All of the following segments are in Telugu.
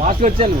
తీసుకొచ్చాను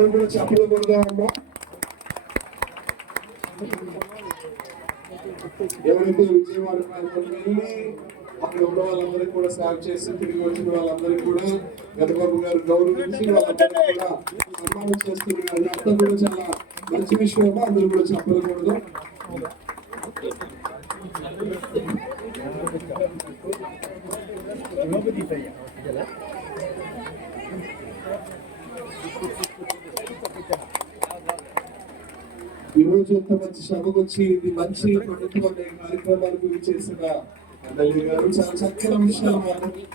అందరూ కూడా చెప్పకూడదా అమ్మా? ఎవరైతే విజయవాడ ప్రాంతానికి వెళ్ళి అక్కడ ఉన్న వాళ్ళందరికీ కూడా సాగు చేసి తిరిగి వచ్చిన వాళ్ళందరికీ కూడా గతబాబు గారు గౌరవించి వాళ్ళందరికీ కూడా సన్మానం చేస్తున్నారు అంతా కూడా చాలా మంచి విషయం అందరూ కూడా చెప్పకూడదు ఈ రోజు ఇంత మంచి సభకు వచ్చి ఇది మంచి పండుగ కార్యక్రమాలకు చేసిన ఎమ్మెల్యే గారు చాలా చక్కని విషయాలు మాట్లాడారు.